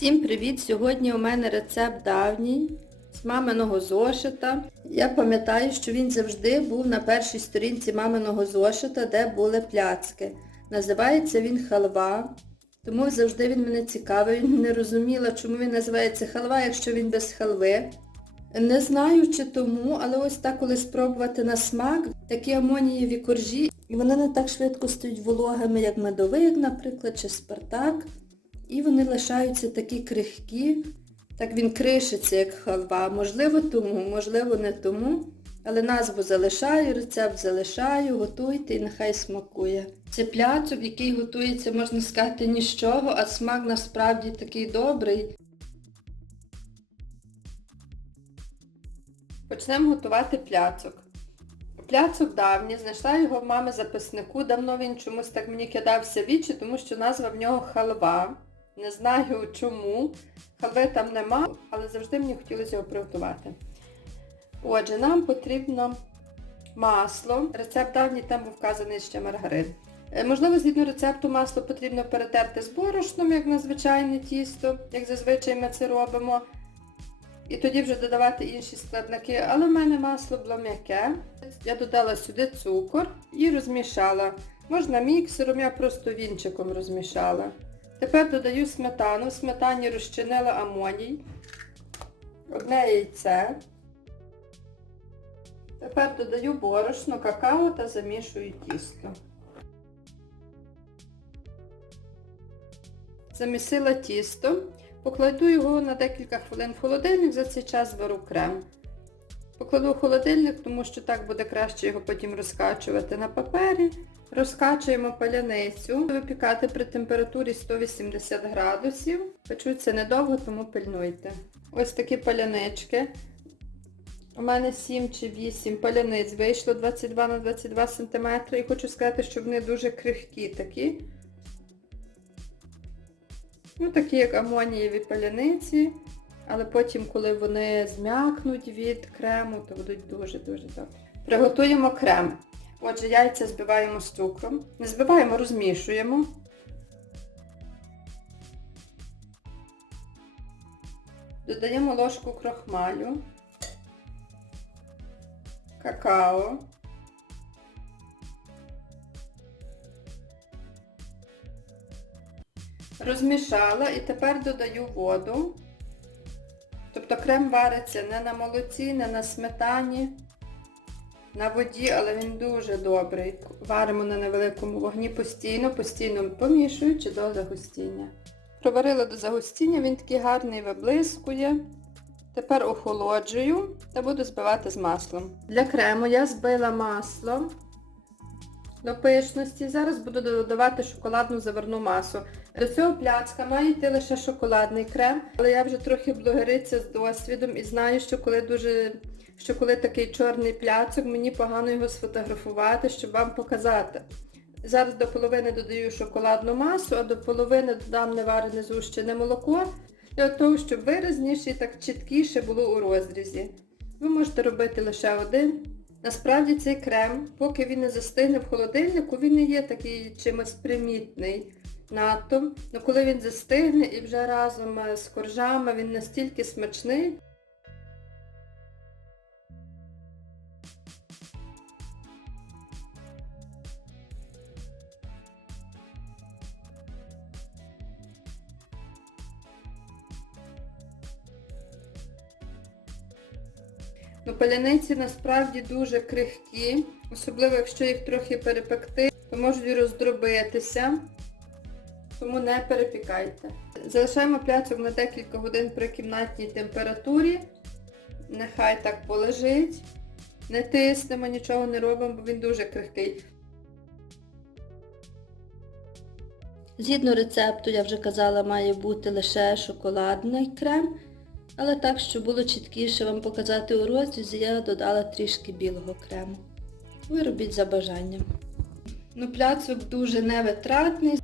Всім привіт! Сьогодні у мене рецепт давній з маминого зошита. Я пам'ятаю, що він завжди був на першій сторінці маминого зошита, де були пляцки. Називається він халва, тому завжди він мене цікавив. Не розуміла, чому він називається халва, якщо він без халви. Не знаю чи тому, але ось так коли спробувати на смак, такі амонієві коржі, вони не так швидко стають вологими, як медовик, наприклад, чи спартак. І вони лишаються такі крихкі. Так він кришиться, як халва. Можливо, тому, можливо, не тому. Але назву залишаю, рецепт залишаю, готуйте і нехай смакує. Це пляцок, який готується, можна сказати, ні з чого, а смак насправді такий добрий. Почнемо готувати пляцок. Пляцок давній, знайшла його в мами записнику, давно він чомусь так мені кидався вічі, тому що назва в нього халва. Не знаю чому. Халви там нема, але завжди мені хотілося його приготувати. Отже, нам потрібно масло. Рецепт давній там був вказаний ще маргарин. Е, Можливо, згідно рецепту масло потрібно перетерти з борошном, як на звичайне тісто, як зазвичай ми це робимо. І тоді вже додавати інші складники. Але в мене масло було м'яке. Я додала сюди цукор і розмішала. Можна міксером, я просто вінчиком розмішала. Тепер додаю сметану. В сметані розчинила амоній. Одне яйце. Тепер додаю борошно, какао та замішую тісто. Замісила тісто. Покладу його на декілька хвилин в холодильник, за цей час беру крем. Покладу в холодильник, тому що так буде краще його потім розкачувати на папері. Розкачуємо паляницю. Випікати при температурі 180 градусів. Печуться недовго, тому пильнуйте. Ось такі палянички. У мене 7 чи 8 паляниць вийшло 22 на 22 см. І хочу сказати, що вони дуже крихкі такі. Ну, такі як амонієві паляниці. Але потім, коли вони зм'якнуть від крему, то будуть дуже-дуже добре. Приготуємо крем. Отже, яйця збиваємо з цукром. Не збиваємо, розмішуємо. Додаємо ложку крохмалю, какао, розмішала і тепер додаю воду. Тобто крем вариться не на молоці, не на сметані, на воді, але він дуже добрий. Варимо на невеликому вогні постійно, постійно помішуючи до загустіння. Проварила до загустіння, він такий гарний виблискує. Тепер охолоджую та буду збивати з маслом. Для крему я збила масло до пишності. Зараз буду додавати шоколадну заварну масу. До цього пляцка має йти лише шоколадний крем, але я вже трохи блогериця з досвідом і знаю, що коли дуже що коли такий чорний пляцок, мені погано його сфотографувати, щоб вам показати. Зараз до половини додаю шоколадну масу, а до половини додам неварене згущене молоко, для того, щоб виразніше і так чіткіше було у розрізі. Ви можете робити лише один. Насправді цей крем, поки він не застигне в холодильнику, він не є такий чимось примітний надто. Ну коли він застигне і вже разом е, з коржами він настільки смачний. Ну, паляниці насправді дуже крихкі, особливо якщо їх трохи перепекти, то можуть роздробитися, тому не перепікайте. Залишаємо пляцок на декілька годин при кімнатній температурі. Нехай так полежить. Не тиснемо, нічого не робимо, бо він дуже крихкий. Згідно рецепту, я вже казала, має бути лише шоколадний крем. Але так, щоб було чіткіше вам показати у розрізі, я додала трішки білого крему. Ви робіть за бажанням. Ну, пляцок дуже невитратний,